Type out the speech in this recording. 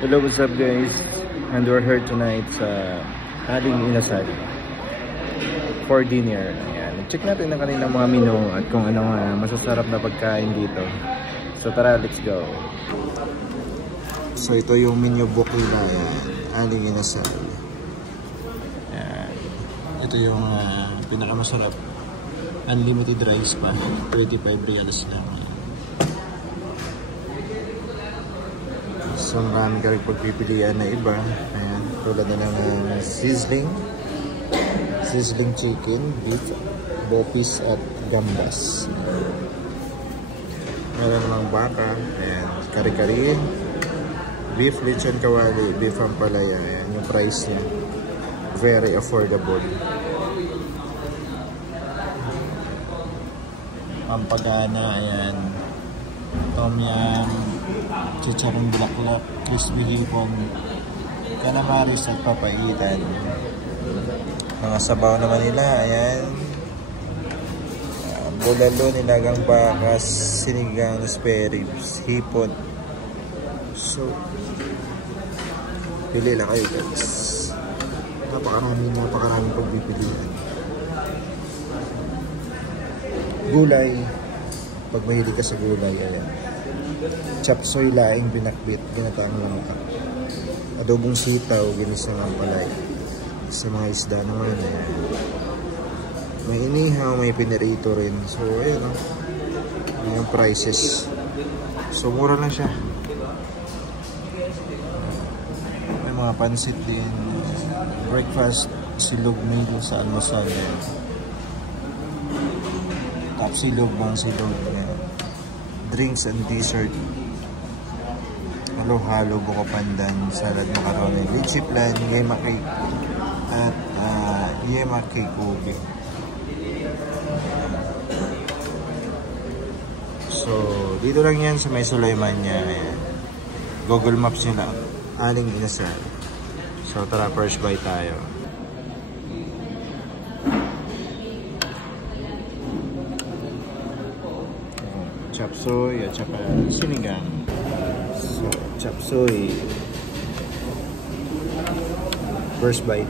Hello, what's up guys? And we're here tonight sa Aling Inasal for dinner. Ayan. Check natin ang kanilang mga menu at kung ano nga masasarap na pagkain dito. So tara, let's go. So ito yung menu book nila. Ayan. Aling Inasal. Ayan. Ito yung pinakamasarap. Unlimited rice pa. 35 reals lang. So marami ka rin pagpipilian na iba. Ayan, tulad na ng sizzling chicken, beef, bopis at gambas. Meron namang baka, ayan, kari-kari, beef lechon kawali, beef ampalaya. Ayan yung price niya, very affordable. Pampagana, ayan, tom yum, chicharong bulaklak, crispy hipon, calamaris at papaitan. Mga sabaw naman nila, ayan, bulalo, nilagang bakas, sinigang spare ribs, hipon. So pili lang kayo guys, napakaraming pagpipilian. Gulay, pag mahilig ka sa gulay, ayan, chop suey laing binakbit, ginataang langka, adobong sitaw, ginisang ampalay. Sa mga isda naman, ayan, may inihaw, may pinirito rin. So ayan, yung prices, so mura lang siya. May mga pansit din, breakfast, silog meal sa almusal, top silog, bang silog, drinks and dessert, halo-halo, buko pandan, salad, macaroni, lychee plan, yema cake at yema cake ube. So dito lang yan sa may Sulaiman niya. Google Maps nyo lang, Aling Inasal. So tara, first bite tayo. Chop suey at saka sinigang. So, chop suey. First bite.